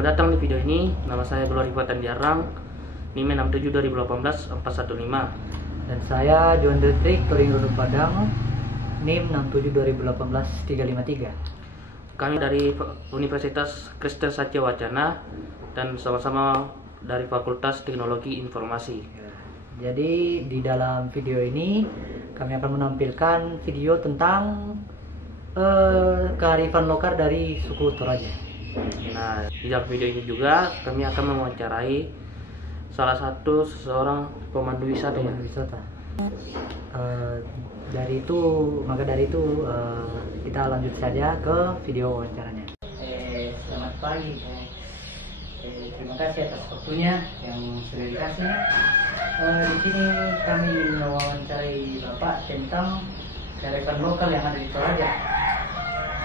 Selamat datang di video ini. Nama saya Glory Fatan Diarang, NIM 67 2018 415. Dan saya John Detrik Touring Runduk Padang, NIM 67 2018 353. Kami dari Universitas Kristen Satya Wacana dan sama-sama dari Fakultas Teknologi Informasi. Jadi di dalam video ini kami akan menampilkan video tentang kearifan lokal dari suku Toraja. Nah, di dalam video ini juga kami akan mewawancarai salah satu seseorang pemandu wisata. Dari itu kita lanjut saja ke video wawancaranya. Selamat pagi. Terima kasih atas waktunya yang sudah dikasih. Di sini kami mewawancarai Bapak tentang kearifan lokal yang ada di Toraja.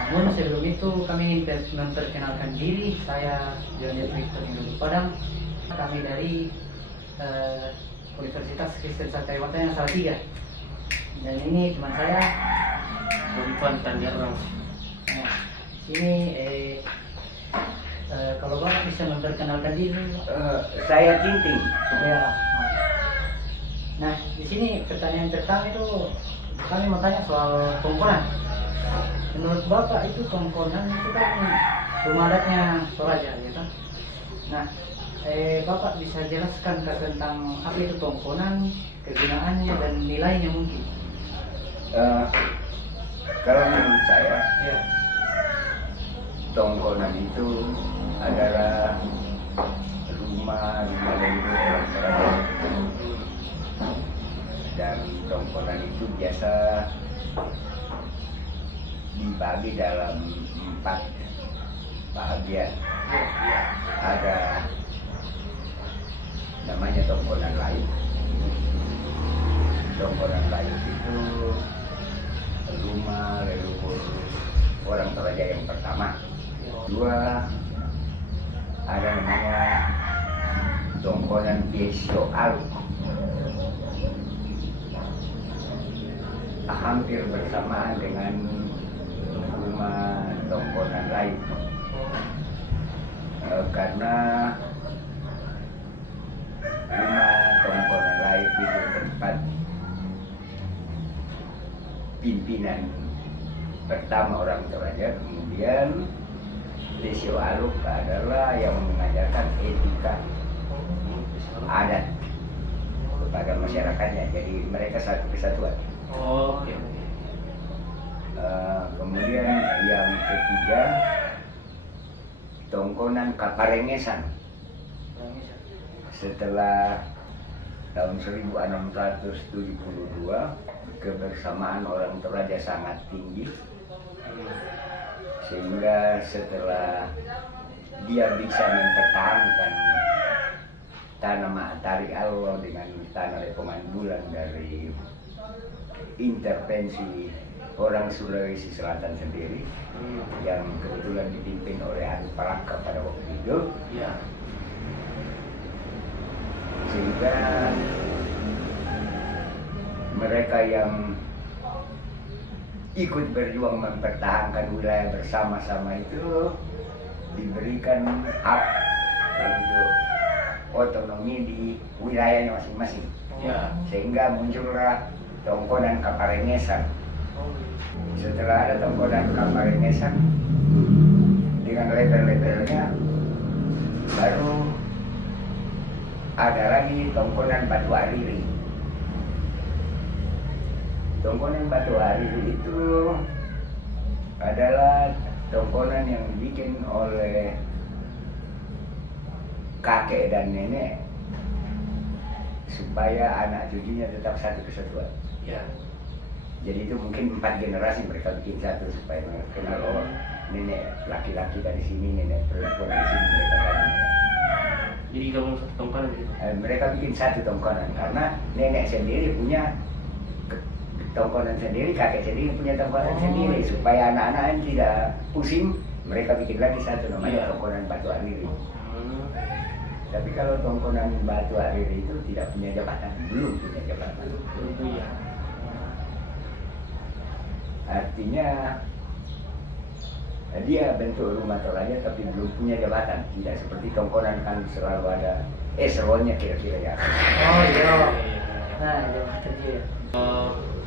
Namun sebelum itu kami ingin memperkenalkan diri. Saya John Detrik Touring Runduk Padang. Kami dari Universitas Kristen Satya Wacana Salatiga. Dan ini teman saya Glory Fatan Diarang. Nah, ini kalau Bapak bisa memperkenalkan diri. Saya Tinting. Ya. Nah, di sini pertanyaan pertama itu kami mau tanya soal tongkonan. Menurut Bapak itu tongkonan itu kan rumah adatnya Toraja, ya kan? Nah, Bapak bisa jelaskan tentang apa itu tongkonan, kegunaannya dan nilainya mungkin? Kalau menurut saya, Ya. tongkonan itu adalah rumah leluhur orang Toraja. Dan tongkonan itu biasa dibagi dalam 4 bagian. Ada namanya tongkonan lain. Tongkonan lain itu rumah leluhur orang Toraja yang pertama. Kedua, ada namanya tongkonan Piesio Alu. Hampir bersamaan dengan rumah tongkonan lain, karena rumah tongkonan lain itu tempat pimpinan pertama orang Toraja. Kemudian Piesio Alu adalah yang mengajarkan etika adat kepada masyarakatnya. Jadi mereka satu kesatuan. Oke. Kemudian yang ketiga, tongkonan Kaparengesan. Setelah tahun 1672, kebersamaan orang Toraja sangat tinggi, sehingga setelah dia bisa mempertahankan tanah Matahari Allah dengan tanah Lepongan Bulan dari intervensi orang Sulawesi Selatan sendiri, yang kebetulan dipimpin oleh Anu Palaka pada waktu itu. Ya. Sehingga mereka yang ikut berjuang mempertahankan wilayah bersama-sama itu diberikan hak untuk otonomi di wilayahnya masing-masing. Ya. Sehingga muncullah tongkonan Kaparengesan. Setelah ada tongkonan Kaparengesan dengan level-levelnya, baru ada lagi tongkonan Batu Ariri. Tongkonan Batu Ariri itu adalah tongkonan yang dibikin oleh kakek dan nenek supaya anak cucunya tetap satu kesatuan. Ya. Jadi itu mungkin 4 generasi mereka bikin satu supaya mereka kenal, oh nenek laki-laki dari sini, nenek perempuan dari sini, mereka kan. Jadi gabung satu tongkonan gitu. Mereka bikin satu tongkonan karena nenek sendiri punya tongkonan sendiri, kakek sendiri punya tongkonan sendiri, supaya anak-anak tidak pusing. Mereka bikin lagi satu namanya tongkonan Batu Ariri. Tapi kalau tongkonan Batu Ariri itu tidak punya jabatan, belum punya jabatan. Ya. Artinya Dia bentuk rumah Toraja tapi belum punya jabatan, tidak seperti Tongkonan kan selalu ada eselonnya kira-kira ya. Oh iya. Nah, itu terjadi.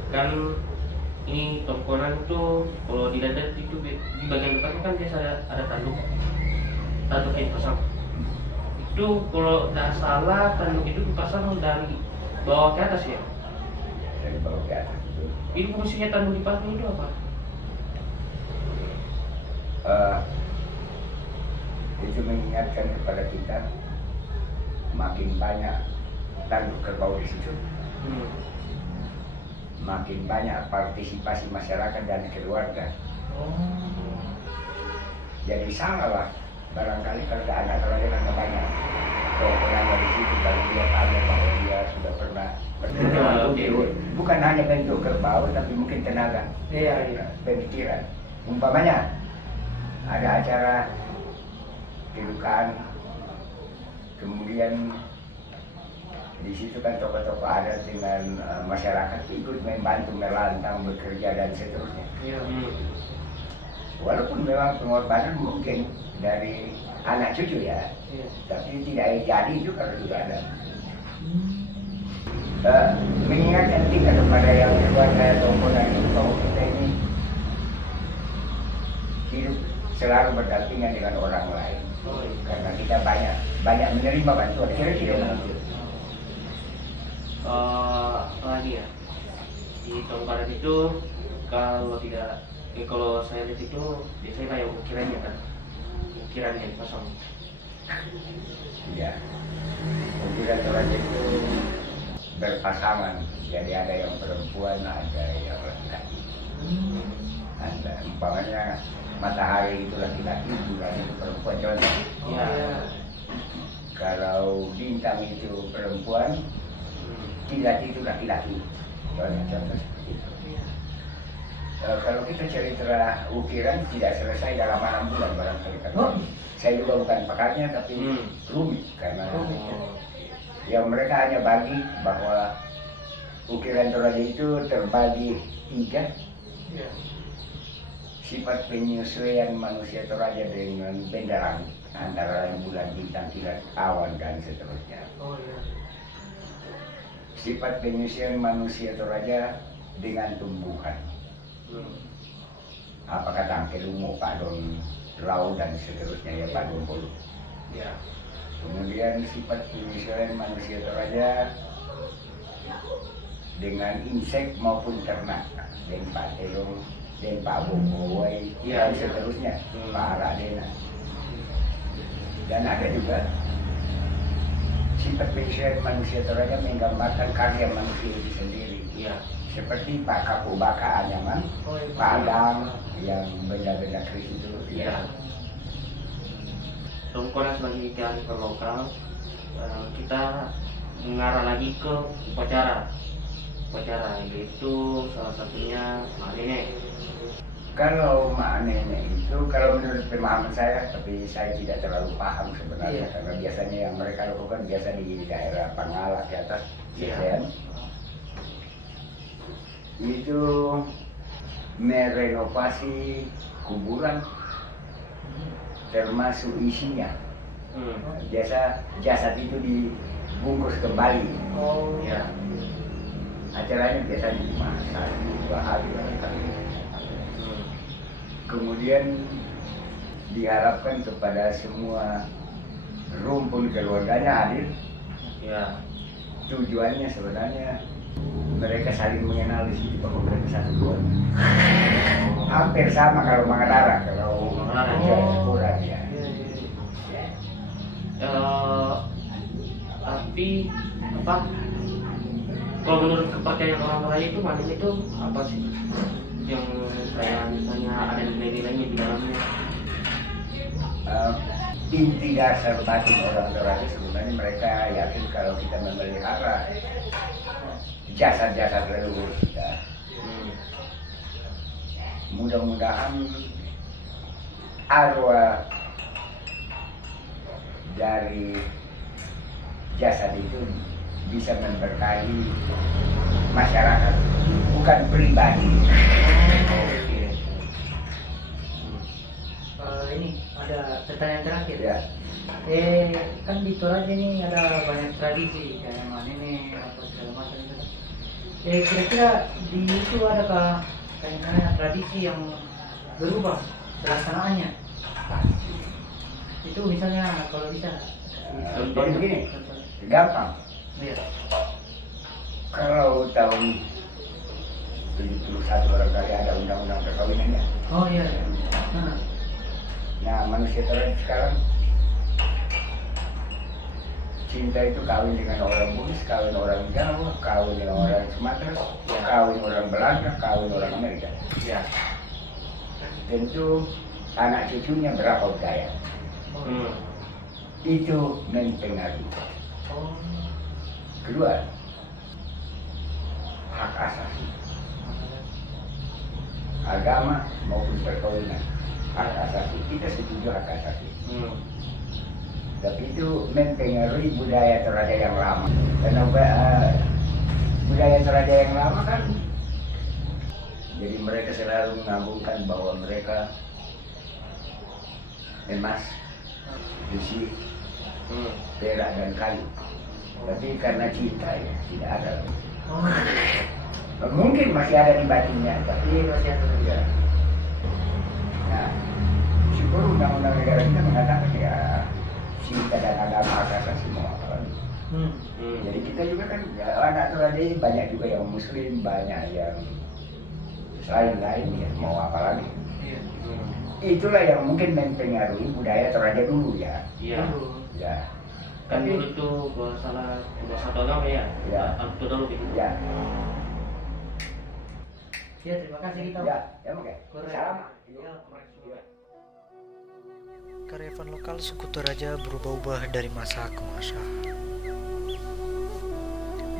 Kan ini Tongkonan itu kalau dilihat itu di bagian depan kan biasa ada tanduk yang dipasang. Itu kalau tidak salah tanduk itu dipasang dari bawah ke atas ya? Dari bawah ke atas. Itu fungsinya tanduk dipasang itu apa? Itu mengingatkan kepada kita makin banyak tanduk kerbau di situ, makin banyak partisipasi masyarakat dan keluarga. Jadi salah lah barangkali kalau ada anak Toraja karena banyak Tongkonannya di situ, baru dia tahu bahwa dia sudah pernah bukan hanya bentuk kerbau tapi mungkin tenaga, pemikiran. Umpamanya ada acara kedukaan, kemudian di situ kan tokoh-tokoh adat dengan masyarakat ikut membantu melantang, bekerja dan seterusnya. Walaupun memang pengorbanan mungkin dari anak cucu ya, tapi tidak jadi itu kalau sudah ada. Mengingatkan kita kepada yang keluarga Tongkonan itu bahwa kita ini hidup selalu berdampingan dengan orang lain, karena kita banyak menerima bantuan. Kira-kira begitu. Lagi ya di Tongkonan itu kalau tidak kalau saya lihat itu biasanya kayak ukirannya kan, ukirannya dipasang. Ya, ukiran Toraja itu berpasangan, jadi ada yang perempuan, ada yang laki-laki. Ada umpamanya matahari itu laki-laki, bulan itu perempuan, contoh. Kalau bintang itu perempuan, kilat itu laki-laki, contoh seperti itu. Kalau kita cerita ukiran tidak selesai dalam 6 bulan barangkali. Saya juga bukan pakarnya tapi rumit karena yang mereka hanya bagi bahwa ukiran Toraja itu terbagi 3. Sifat penyesuaian manusia Toraja dengan benda langit, antara lain bulan, bintang, kilat, awan dan seterusnya. Sifat penyesuaian manusia Toraja dengan tumbuhan. Apakah tangke lumuk, padon, lau dan seterusnya ya, padon polu. Kemudian sifat penyesuaian manusia Toraja dengan insek maupun ternak, dan Pak Telong, dan Pak Bobowai dan seterusnya, Pak Aradena. Dan ada juga sifat penyesuaian manusia Toraja menggambarkan karya manusia itu sendiri. Seperti Pak Kapu Baka Anyaman, Pak Adam yang benda-benda keris itu. Tongkonan sebagai kearifan lokal, kita mengarah lagi ke upacara, yaitu salah satunya Mak Nenek. Kalau Mak Nenek itu, kalau menurut pemahaman saya, tapi saya tidak terlalu paham sebenarnya, karena biasanya yang mereka lakukan biasa di daerah Pangala ke atas, itu merenovasi kuburan termasuk isinya. Biasa jasad itu dibungkus kembali. Acaranya biasanya dimasak 2 hari. Kemudian diharapkan kepada semua rumpun keluarganya hadir. Tujuannya sebenarnya mereka saling mengenal di situ bahwa mereka satu keluarga. Hampir sama kalau Mangadara, kalau kurang ya. Tapi apa? Kalau menurut kepercayaan orang Toraja itu maknanya itu apa sih? Yang kayak misalnya ada nilai-nilainya di dalamnya. Inti dasar batin orang Toraja sebenarnya mereka yakin kalau kita memelihara jasad-jasad leluhur kita, mudah-mudahan arwah dari jasad itu bisa memberkahi masyarakat, bukan pribadi. pertanyaan terakhir. Ya. Kan di Toraja ini ada banyak tradisi kayak nenek atau segala macam itu. Kira-kira di itu adakah kayak tradisi yang berubah pelaksanaannya? Itu misalnya kalau bisa. Jadi begini, gampang. Iya. Kalau tahun 71 barangkali ada undang-undang perkawinannya. Oh iya. Nah, manusia sekarang cinta itu kawin dengan orang Bugis, kawin orang Jawa, kawin dengan orang Sumatera, kawin orang Belanda, kawin orang Amerika. Ya. Tentu anak cucunya berapa budaya. Itu mempengaruhi. Kedua, hak asasi. Agama maupun perkawinan, hak asasi. Kita setuju hak asasi. Tapi itu mempengaruhi budaya Toraja yang lama. Karena budaya Toraja yang lama kan, jadi mereka selalu menggabungkan bahwa mereka emas, besi, perak dan kayu. Tapi karena cinta ya tidak ada. Mungkin masih ada di batinnya, tapi masih ada. Ya. Nah, syukur undang-undang negara kita mengatakan ya cinta dan agama agama semua apalagi. Jadi kita juga kan ya, anak Toraja ini banyak juga yang Muslim, banyak yang lain-lain ya mau apa lagi. Itulah yang mungkin mempengaruhi budaya Toraja dulu ya. Iya. Ya. Kan Tapi dulu itu salah satu agama ya. Ya. Itu dulu gitu. ya, Ya, terima kasih kita. ya, ya oke. Salam. Kearifan lokal suku Toraja berubah-ubah dari masa ke masa,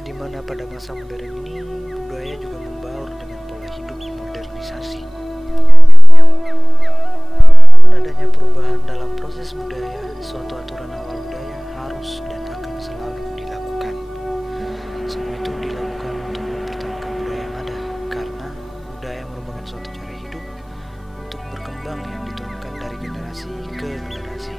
di mana pada masa modern ini budaya juga membaur dengan pola hidup modernisasi. Walaupun adanya perubahan dalam proses budaya, suatu aturan awal budaya harus dan akan selalu dilakukan. Semua itu dilakukan untuk mempertahankan budaya yang ada, karena budaya merupakan suatu cara hidup untuk berkembang yang diturunkan dari generasi ke generasi.